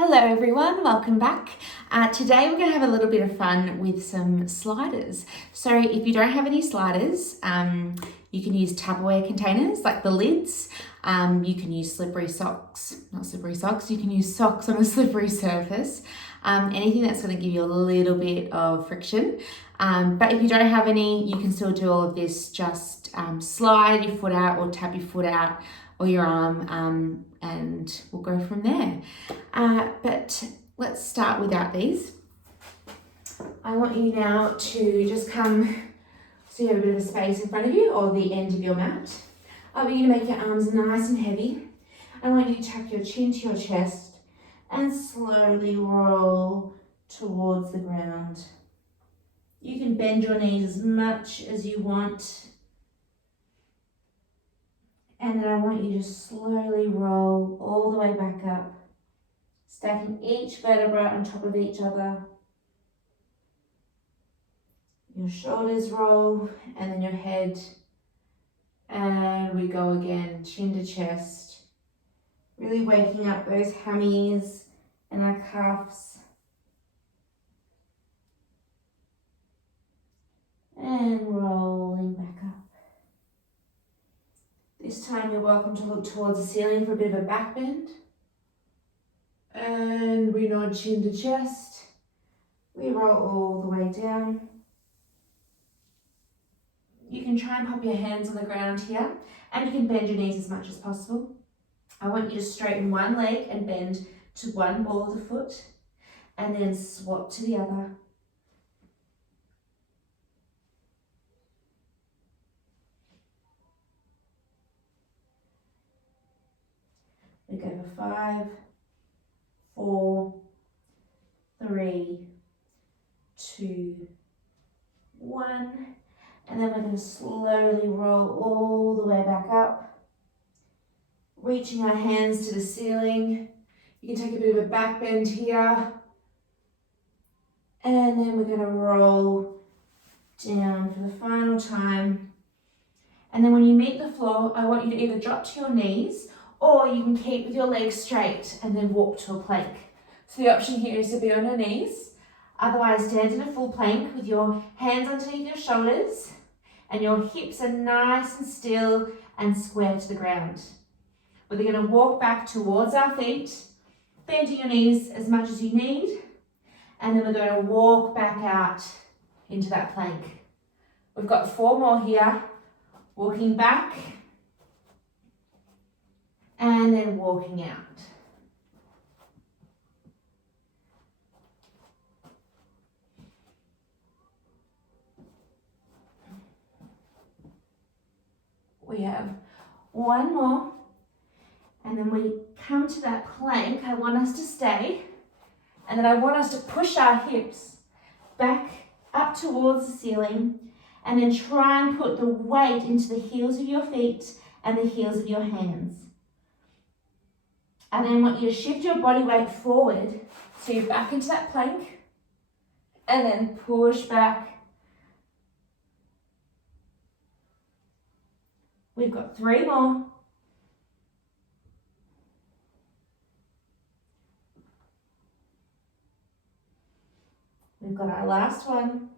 Hello everyone, welcome back. Today we're going to have a little bit of fun with some sliders. So if you don't have any sliders, you can use Tupperware containers like the lids. You can use slippery socks, not slippery socks, you can use socks on a slippery surface. Anything that's going to give you a little bit of friction. But if you don't have any, you can still do all of this. Just slide your foot out or tap your foot out or your arm, and we'll go from there. But let's start without these. I want you now to just come, so you have a bit of a space in front of you or the end of your mat. I want you to make your arms nice and heavy. I want you to tuck your chin to your chest and slowly roll towards the ground. You can bend your knees as much as you want. And then I want you to slowly roll all the way back up, stacking each vertebra on top of each other. Your shoulders roll and then your head. And we go again, chin to chest. Really waking up those hammies and our calves. And rolling back up. This time you're welcome to look towards the ceiling for a bit of a back bend. And we nod chin to chest. We roll all the way down. You can try and pop your hands on the ground here, and you can bend your knees as much as possible. I want you to straighten one leg and bend to one ball of the foot, and then swap to the other. We go for 5, 4, 3, 2, 1. And then we're going to slowly roll all the way back up, reaching our hands to the ceiling. You can take a bit of a back bend here. And then we're going to roll down for the final time. And then when you meet the floor, I want you to either drop to your knees or you can keep with your legs straight and then walk to a plank. So the option here is to be on your knees. Otherwise, stand in a full plank with your hands underneath your shoulders and your hips are nice and still and square to the ground. We're going to walk back towards our feet, bending your knees as much as you need, and then we're going to walk back out into that plank. We've got 4 more here, walking back and then walking out. We have 1 more, and then we come to that plank. I want us to stay, and then I want us to push our hips back up towards the ceiling, and then try and put the weight into the heels of your feet and the heels of your hands. And then I want you to shift your body weight forward, so you're back into that plank, and then push back. We've got 3 more. We've got our last one.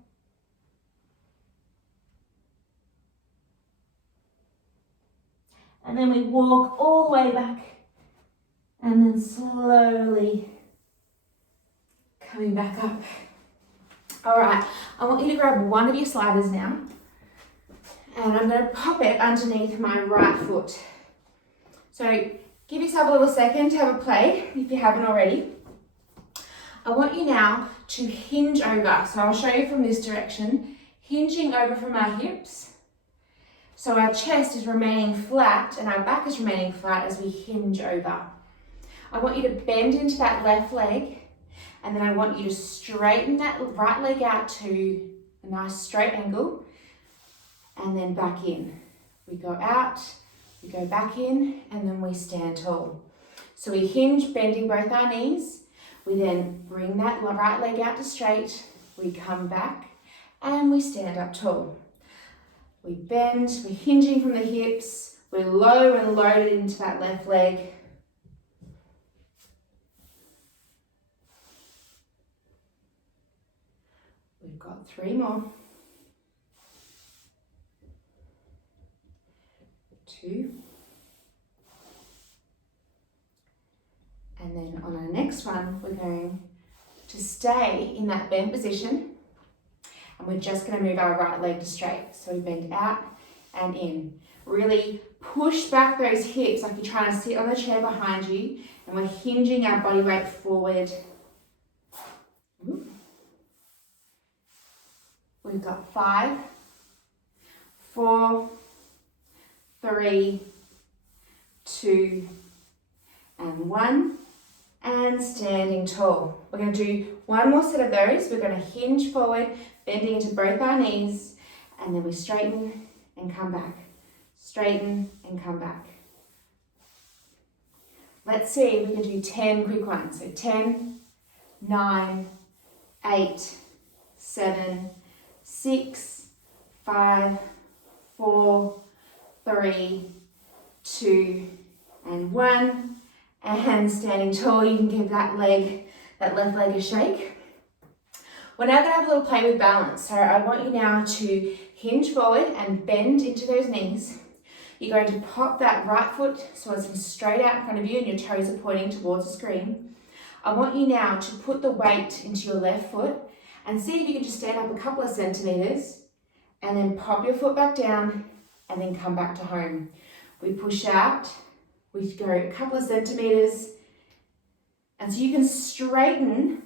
And then we walk all the way back and then slowly coming back up. All right, I want you to grab one of your sliders now. And I'm going to pop it underneath my right foot. So give yourself a little second to have a play if you haven't already. I want you now to hinge over. So I'll show you from this direction, hinging over from our hips. So our chest is remaining flat and our back is remaining flat as we hinge over. I want you to bend into that left leg, and then I want you to straighten that right leg out to a nice straight angle. And then back in. We go out, we go back in, and then we stand tall. So we hinge, bending both our knees. We then bring that right leg out to straight. We come back and we stand up tall. We bend, we're hinging from the hips. We're low and loaded into that left leg. 3 more. 2. And then on our next one, we're going to stay in that bent position, and we're just going to move our right leg to straight. So we bend out and in. Really push back those hips like you're trying to sit on the chair behind you, and we're hinging our body weight forward. Ooh. We've got 5, 4, 3, 2, and 1. And standing tall. We're going to do one more set of those. We're going to hinge forward, bending into both our knees, and then we straighten and come back. Straighten and come back. Let's see if we can do 10 quick ones. So 10, 9, 8, 7, 6, 5, 4, 3, 2, and 1. And standing tall, you can give that left leg a shake. We're now going to have a little play with balance. So I want you now to hinge forward and bend into those knees. You're going to pop that right foot so it's straight out in front of you and your toes are pointing towards the screen. I want you now to put the weight into your left foot and see if you can just stand up a couple of centimetres and then pop your foot back down and then come back to home. We push out. We go a couple of centimetres, and so you can straighten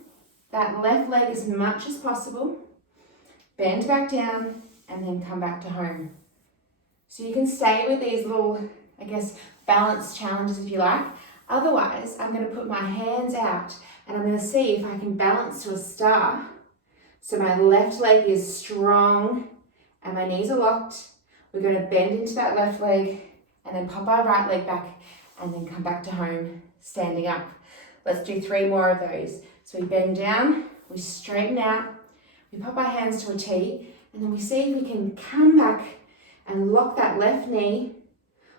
that left leg as much as possible, bend back down, and then come back to home. So you can stay with these little, balance challenges if you like. Otherwise, I'm going to put my hands out, and I'm going to see if I can balance to a star. So my left leg is strong, and my knees are locked. We're going to bend into that left leg, and then pop our right leg back, and then come back to home, standing up. Let's do 3 more of those. So we bend down, we straighten out, we pop our hands to a T, and then we see if we can come back and lock that left knee,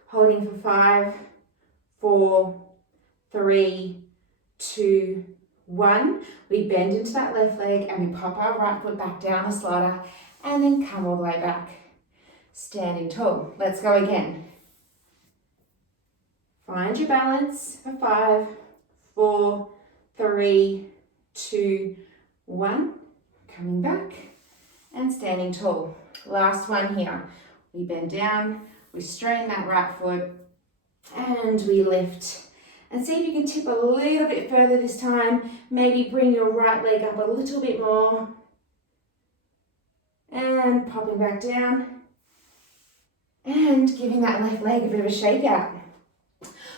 holding for 5, 4, 3, 2, 1. We bend into that left leg and we pop our right foot back down the slider and then come all the way back. Standing tall. Let's go again. Find your balance for 5, 4, 3, 2, 1. Coming back and standing tall. Last one here. We bend down, we straighten that right foot, and we lift. And see if you can tip a little bit further this time. Maybe bring your right leg up a little bit more. And popping back down. And giving that left leg a bit of a shake out.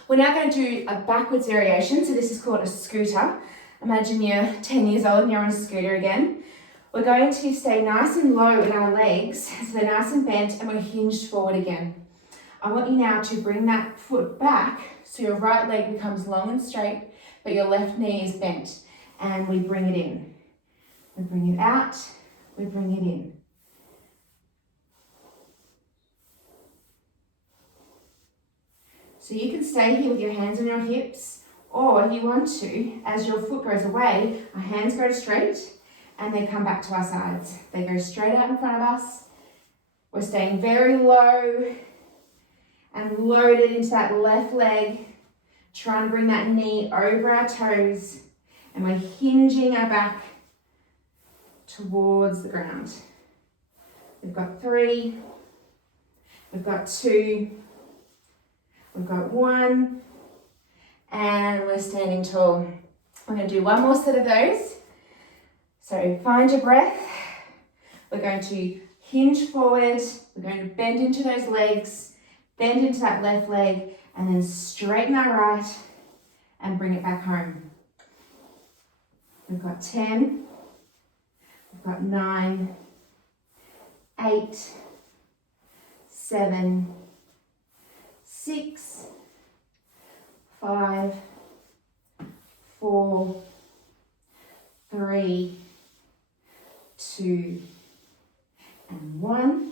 We're now going to do a backwards variation. So this is called a scooter. Imagine you're 10 years old and you're on a scooter again. We're going to stay nice and low in our legs, so they're nice and bent, and we're hinged forward again. I want you now to bring that foot back so your right leg becomes long and straight, but your left knee is bent. And we bring it in. We bring it out, we bring it in. So you can stay here with your hands on your hips, or if you want to, as your foot goes away, our hands go straight and they come back to our sides. They go straight out in front of us. We're staying very low and loaded into that left leg, trying to bring that knee over our toes, and we're hinging our back towards the ground. We've got 3, we've got 2, we've got 1, and we're standing tall. We're going to do one more set of those. So find your breath. We're going to hinge forward. We're going to bend into those legs, bend into that left leg, and then straighten our right and bring it back home. We've got 10, we've got 9, 8, 7, 6, 5, 4, 3, 2, and 1.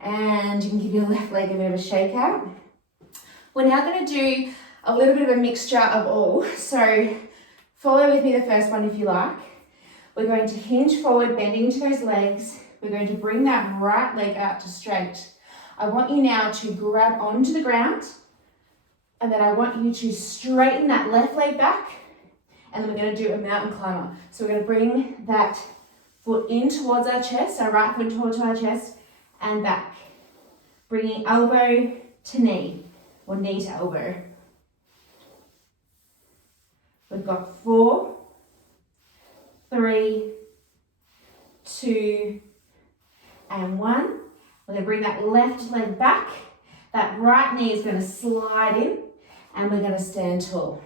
And you can give your left leg a bit of a shake out. We're now going to do a little bit of a mixture of all. So follow with me the first one if you like. We're going to hinge forward, bending into those legs. We're going to bring that right leg out to straight. I want you now to grab onto the ground, and then I want you to straighten that left leg back, and then we're going to do a mountain climber. So we're going to bring that foot in towards our chest, our right foot towards our chest, and back. Bringing elbow to knee, or knee to elbow. We've got 4, 3, 2, and 1. We're going to bring that left leg back. That right knee is going to slide in, and we're going to stand tall.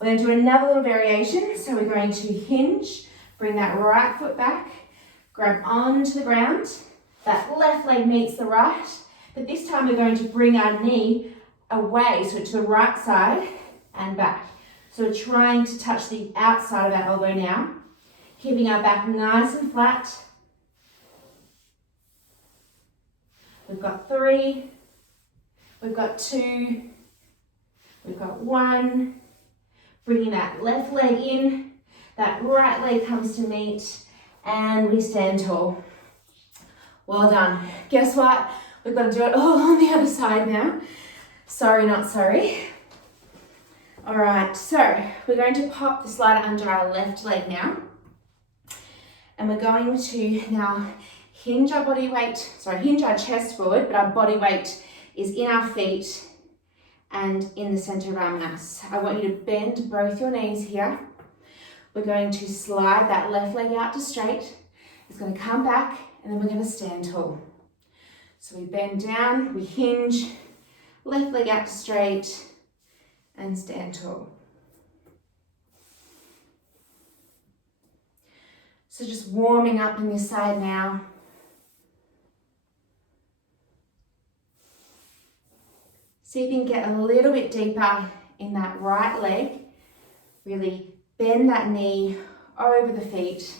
We're going to do another little variation. So we're going to hinge, bring that right foot back, grab onto the ground. That left leg meets the right, but this time we're going to bring our knee away, so to the right side and back. So we're trying to touch the outside of our elbow now, keeping our back nice and flat. We've got 3, we've got 2, we've got 1. Bringing that left leg in, that right leg comes to meet, and we stand tall. Well done. Guess what? We've got to do it all on the other side now. Sorry, not sorry. All right, so we're going to pop the slider under our left leg now. And we're going to now hinge our chest forward, but our body weight is in our feet and in the center of our mass. I want you to bend both your knees here. We're going to slide that left leg out to straight. It's going to come back, and then we're going to stand tall. So we bend down, we hinge, left leg out to straight, and stand tall. So just warming up on this side now. See if you can get a little bit deeper in that right leg. Really bend that knee over the feet.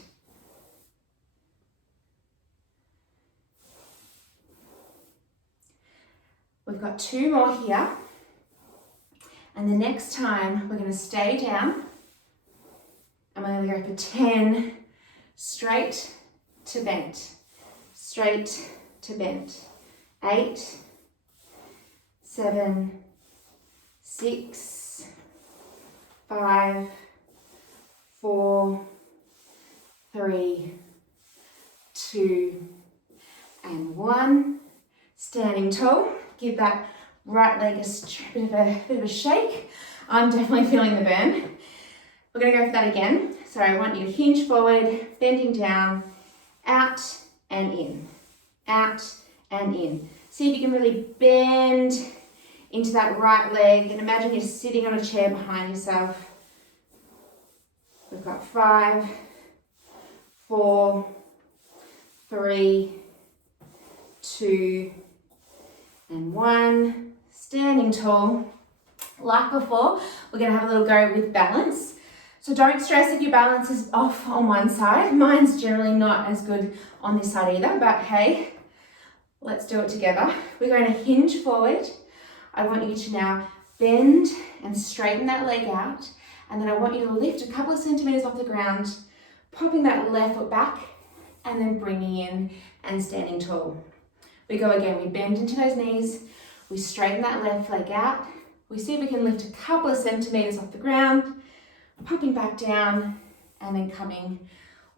We've got 2 more here. And the next time we're going to stay down. And we're going to go for 10 straight to bent. Straight to bent. 8, 7, 6, 5, 4, 3, 2, and 1. Standing tall. Give that right leg a bit of a shake. I'm definitely feeling the burn. We're going to go for that again. So I want you to hinge forward, bending down, out and in, out and in. See if you can really bend into that right leg, and imagine you're sitting on a chair behind yourself. We've got 5, 4, 3, 2, and 1. Standing tall. Like before, we're going to have a little go with balance. So don't stress if your balance is off on one side. Mine's generally not as good on this side either, but hey, let's do it together. We're going to hinge forward. I want you to now bend and straighten that leg out, and then I want you to lift a couple of centimeters off the ground, popping that left foot back, and then bringing in and standing tall. We go again, we bend into those knees, we straighten that left leg out, we see if we can lift a couple of centimeters off the ground, popping back down, and then coming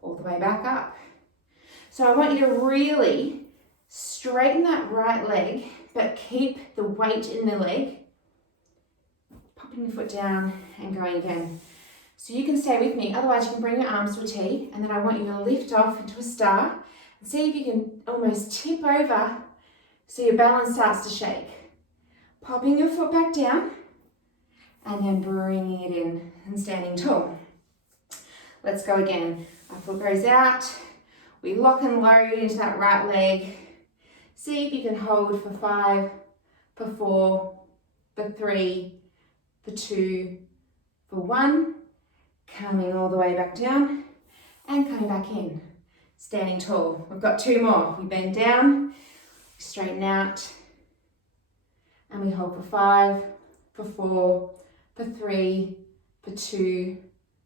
all the way back up. So I want you to really straighten that right leg, but keep the weight in the leg, popping the foot down and going again. So you can stay with me, otherwise you can bring your arms to a T, and then I want you to lift off into a star, and see if you can almost tip over so your balance starts to shake. Popping your foot back down, and then bringing it in and standing tall. Let's go again. Our foot goes out, we lock and load into that right leg. See if you can hold for 5, for 4, for 3, for 2, for 1. Coming all the way back down and coming back in. Standing tall. We've got 2 more. We bend down, we straighten out, and we hold for 5, for 4, for 3, for 2,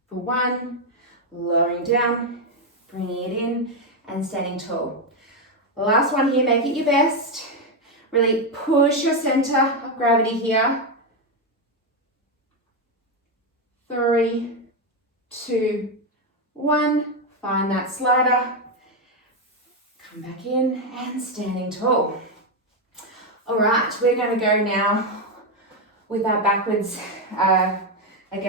for 1. lowering down, bringing it in, and standing tall. The last one here, make it your best. Really push your center of gravity here. 3, 2, 1. Find that slider. Come back in and standing tall. All right, we're going to go now with our backwards,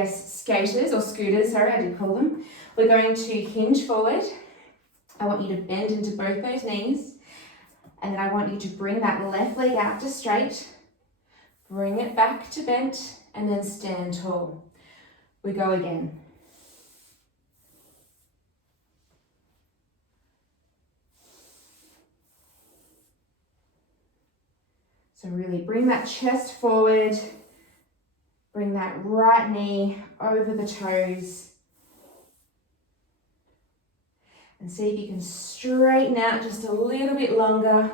skaters or scooters, sorry, I did call them. We're going to hinge forward. I want you to bend into both those knees. And then I want you to bring that left leg out to straight. Bring it back to bent and then stand tall. We go again. So really bring that chest forward. Bring that right knee over the toes. And see if you can straighten out just a little bit longer.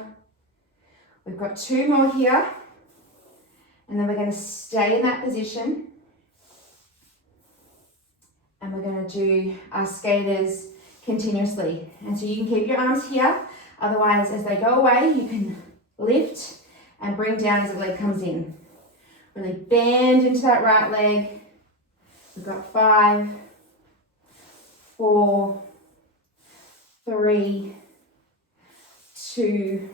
We've got 2 more here. And then we're going to stay in that position. And we're going to do our skaters continuously. And so you can keep your arms here. Otherwise, as they go away, you can lift and bring down as the leg comes in. Really bend into that right leg. We've got 5, 4, 3, 2,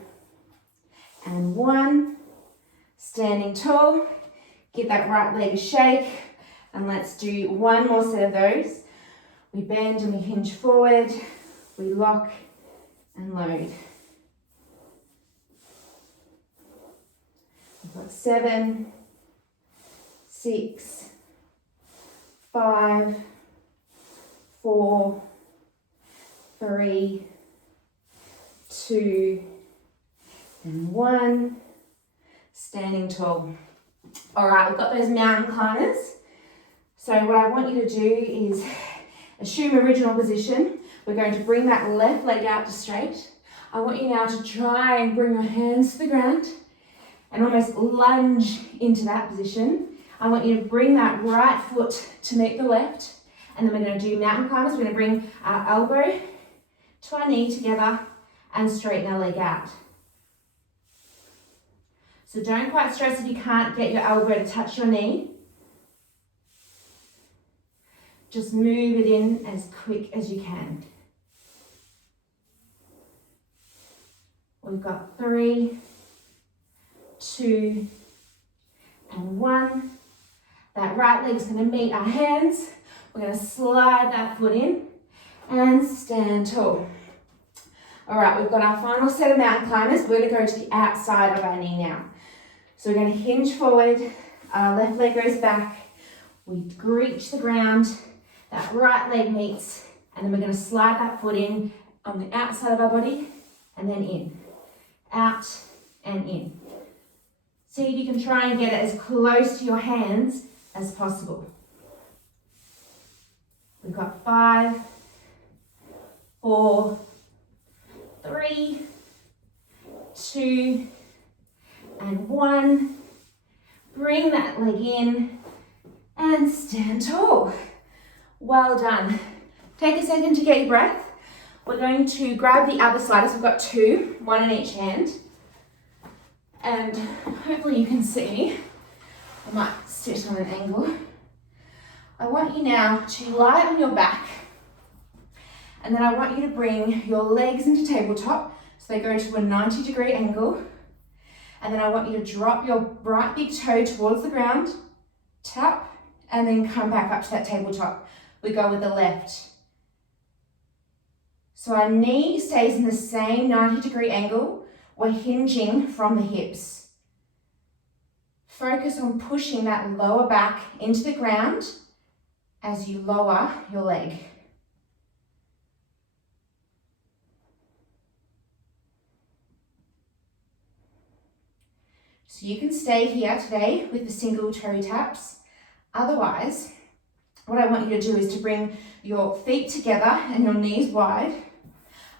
and 1. Standing tall. Give that right leg a shake. And let's do 1 more set of those. We bend and we hinge forward. We lock and load. We've got 7, 6, 5, 4, 3, 2, and 1. Standing tall. All right, we've got those mountain climbers. So what I want you to do is assume original position. We're going to bring that left leg out to straight. I want you now to try and bring your hands to the ground and almost lunge into that position. I want you to bring that right foot to meet the left. And then we're going to do mountain climbers. We're going to bring our elbow to our knee together and straighten our leg out. So don't quite stress if you can't get your elbow to touch your knee. Just move it in as quick as you can. We've got 3, 2, and 1. That right leg's going to meet our hands. We're going to slide that foot in and stand tall. All right, we've got our final set of mountain climbers. We're going to go to the outside of our knee now. So we're going to hinge forward, our left leg goes back, we reach the ground, that right leg meets, and then we're going to slide that foot in on the outside of our body, and then in, out and in. See if you can try and get it as close to your hands as possible. We've got 5, 4, 3, 2, and 1. Bring that leg in and stand tall. Well done. Take a second to get your breath. We're going to grab the other sliders. We've got 2, 1 in each hand. And hopefully you can see me. I might sit on an angle. I want you now to lie on your back. And then I want you to bring your legs into tabletop. So they go to a 90-degree angle. And then I want you to drop your right big toe towards the ground, tap, and then come back up to that tabletop. We go with the left. So our knee stays in the same 90-degree angle. We're hinging from the hips. Focus on pushing that lower back into the ground as you lower your leg. So you can stay here today with the single toe taps. Otherwise, what I want you to do is to bring your feet together and your knees wide.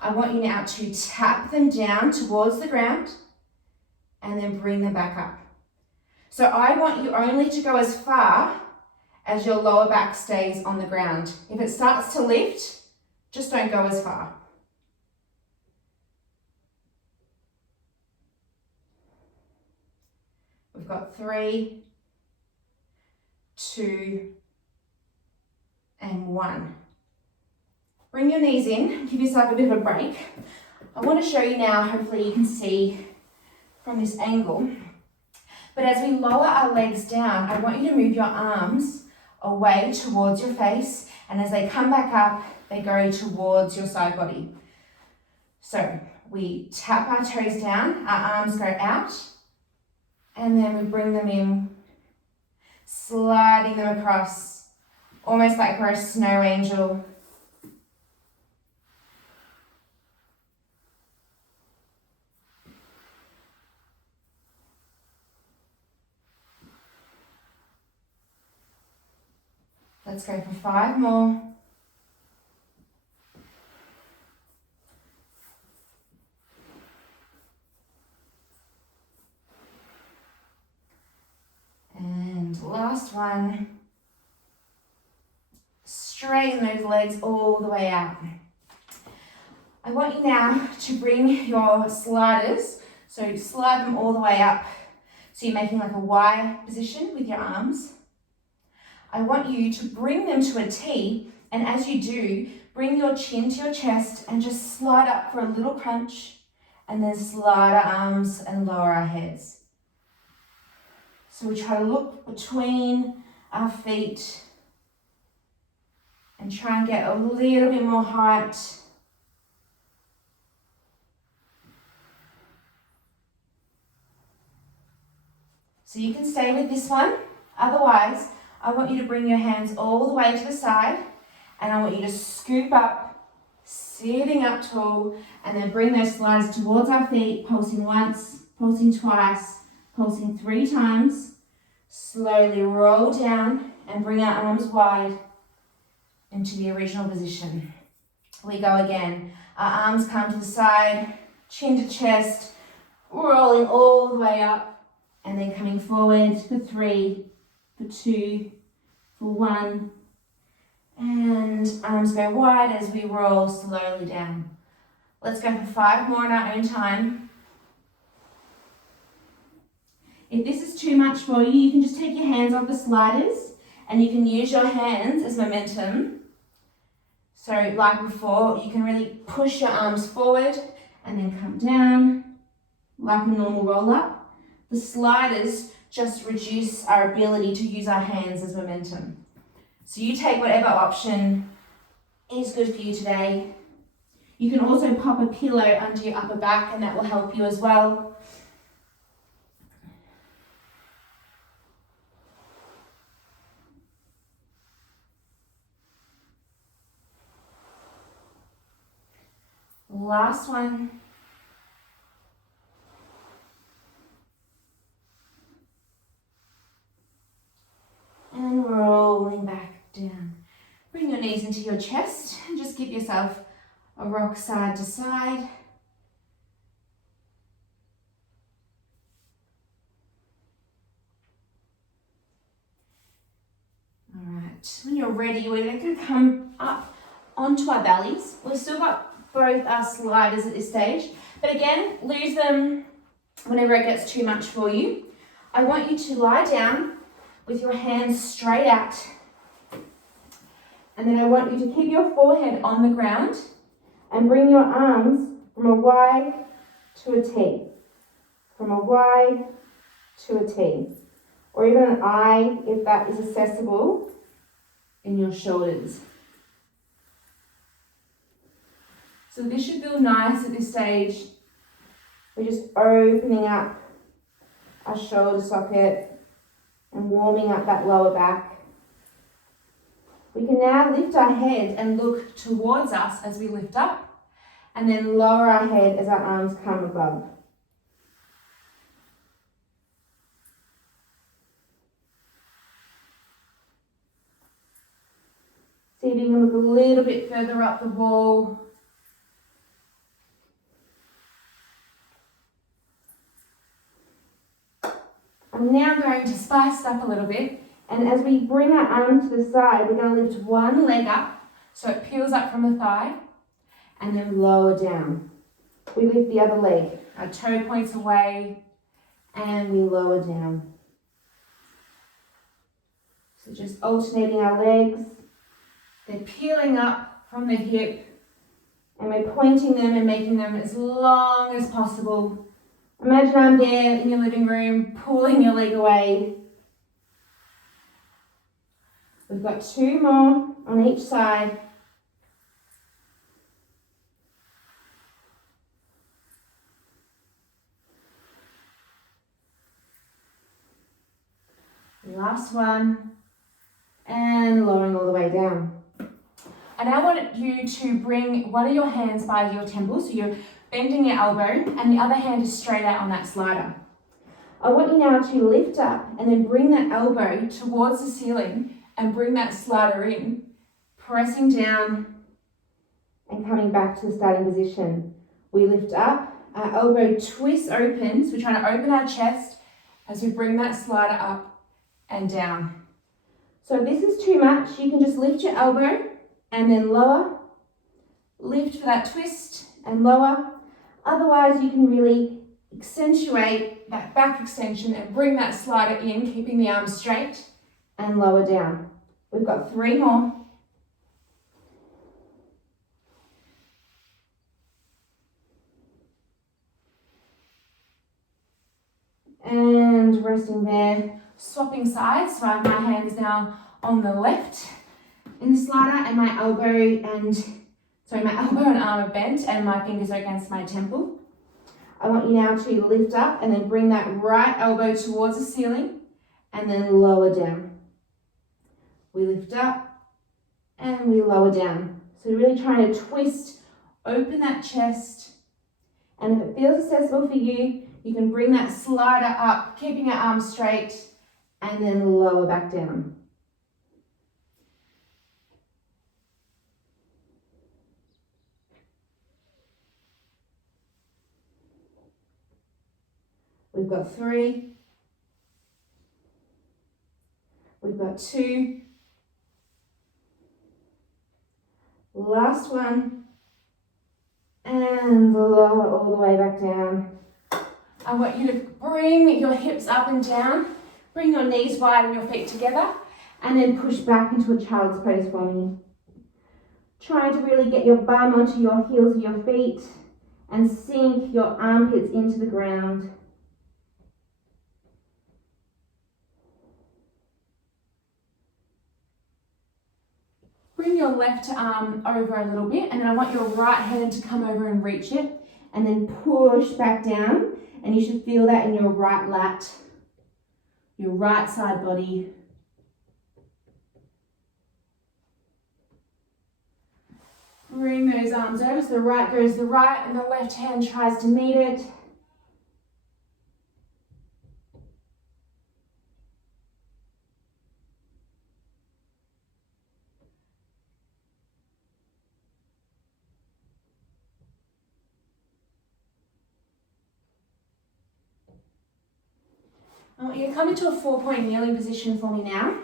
I want you now to tap them down towards the ground and then bring them back up. So I want you only to go as far as your lower back stays on the ground. If it starts to lift, just don't go as far. We've got 3, 2, and 1. Bring your knees in, give yourself a bit of a break. I want to show you now, hopefully you can see from this angle. But as we lower our legs down, I want you to move your arms away towards your face, and as they come back up, they go towards your side body. So we tap our toes down, our arms go out, and then we bring them in, sliding them across, almost like we're a snow angel. Let's go for 5 more. And last one. Straighten those legs all the way out. I want you now to bring your sliders, so slide them all the way up. So you're making like a Y position with your arms. I want you to bring them to a T, and as you do, bring your chin to your chest and just slide up for a little crunch, and then slide our arms and lower our heads. So we try to look between our feet and try and get a little bit more height. So you can stay with this one. Otherwise, I want you to bring your hands all the way to the side, and I want you to scoop up, sitting up tall, and then bring those sliders towards our feet, pulsing once, pulsing twice, pulsing 3 times. Slowly roll down and bring our arms wide into the original position. We go again. Our arms come to the side, chin to chest, rolling all the way up, and then coming forward for 3, for 2, for 1, and arms go wide as we roll slowly down. Let's go for 5 more in our own time. If this is too much for you, you can just take your hands off the sliders and you can use your hands as momentum. So like before, you can really push your arms forward and then come down like a normal roll up. The sliders just reduce our ability to use our hands as momentum. So you take whatever option is good for you today. You can also pop a pillow under your upper back and that will help you as well. Last one. And rolling back down. Bring your knees into your chest and just give yourself a rock side to side. All right, when you're ready, we're going to come up onto our bellies. We've still got both our sliders at this stage, but again, lose them whenever it gets too much for you. I want you to lie down with your hands straight out, and then I want you to keep your forehead on the ground and bring your arms from a Y to a T, from a Y to a T, or even an I if that is accessible in your shoulders. So this should feel nice at this stage. We're just opening up our shoulder socket and warming up that lower back. We can now lift our head and look towards us as we lift up, and then lower our head as our arms come above. See if you can look a little bit further up the wall. I'm now going to spice it up a little bit And as we bring our arms to the side, we're going to lift one leg up so it peels up from the thigh and then lower down. We lift the other leg, our toe points away and we lower down. So just alternating our legs. They're peeling up from the hip and we're pointing them and making them as long as possible. Imagine I'm there in your living room, pulling your leg away. We've got 2 more on each side. Last one. And lowering all the way down. And I want you to bring one of your hands by your temple, so you're bending your elbow and the other hand is straight out on that slider. I want you now to lift up and then bring that elbow towards the ceiling and bring that slider in, pressing down and coming back to the starting position. We lift up, our elbow twists open, so we're trying to open our chest as we bring that slider up and down. So if this is too much, you can just lift your elbow and then lower, lift for that twist and lower. Otherwise, you can really accentuate that back extension and bring that slider in, keeping the arms straight and lower down. We've got 3 more. And resting there, swapping sides. So I have my hands now on the left in the slider and my elbow and arm are bent and my fingers are against my temple. I want you now to lift up and then bring that right elbow towards the ceiling and then lower down. We lift up and we lower down. So we're really trying to twist, open that chest. And if it feels accessible for you, you can bring that slider up, keeping your arms straight and then lower back down. We've got 3. We've got 2. Last one. And lower all the way back down. I want you to bring your hips up and down. Bring your knees wide and your feet together. And then push back into a child's pose for me. Trying to really get your bum onto your heels of your feet and sink your armpits into the ground. Bring your left arm over a little bit and then I want your right hand to come over and reach it and then push back down, and you should feel that in your right lat, your right side body. Bring those arms over so the right goes to the right and the left hand tries to meet it. I want you to come into a 4-point kneeling position for me now.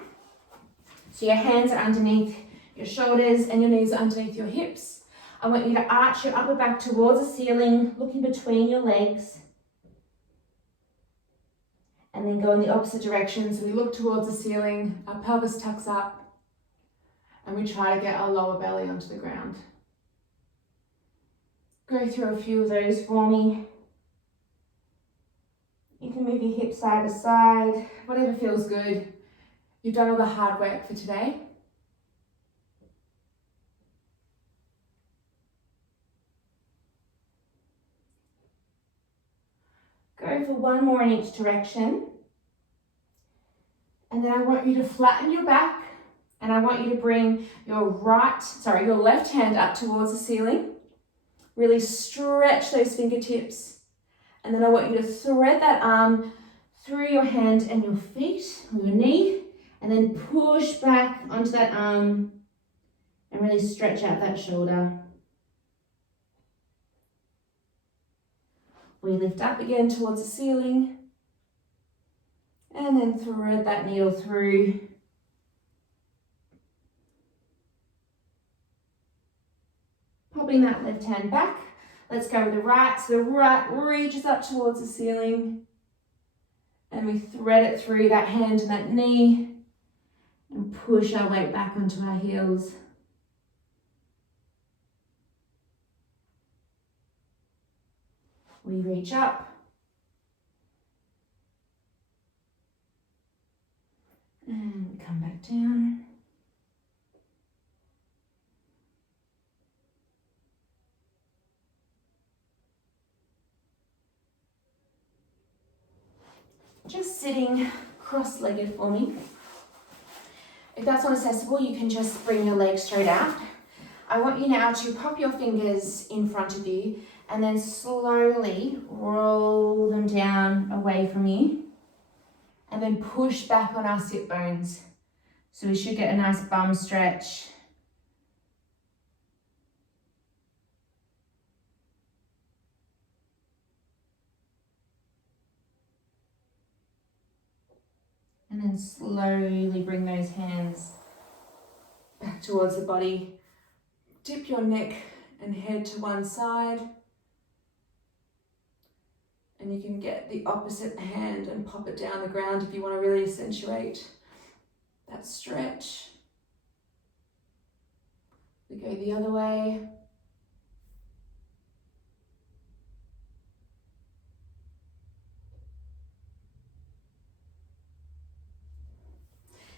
So your hands are underneath your shoulders and your knees are underneath your hips. I want you to arch your upper back towards the ceiling, looking between your legs. And then go in the opposite direction. So we look towards the ceiling, our pelvis tucks up, and we try to get our lower belly onto the ground. Go through a few of those for me. You can move your hips side to side, whatever feels good. You've done all the hard work for today. Go for 1 more in each direction. And then I want you to flatten your back and I want you to bring your left hand up towards the ceiling. Really stretch those fingertips. And then I want you to thread that arm through your hand and your feet, or your knee, and then push back onto that arm and really stretch out that shoulder. We lift up again towards the ceiling and then thread that needle through flipping that left hand back. Let's go with the right. So the right reaches up towards the ceiling. And we thread it through that hand and that knee. And push our weight back onto our heels. We reach up. And come back down. Just sitting cross-legged for me. If that's not accessible, you can just bring your legs straight out. I want you now to pop your fingers in front of you and then slowly roll them down away from you and then push back on our sit bones. So we should get a nice bum stretch. And then slowly bring those hands back towards the body. Dip your neck and head to one side. And you can get the opposite hand and pop it down the ground if you want to really accentuate that stretch. We go the other way.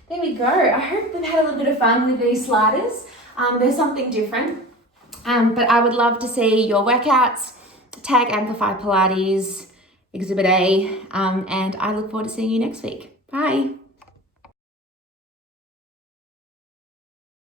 There we go. I hope they've had a little bit of fun with these sliders. There's something different. But I would love to see your workouts. Tag Amplify Pilates, Exhibit A. And I look forward to seeing you next week. Bye.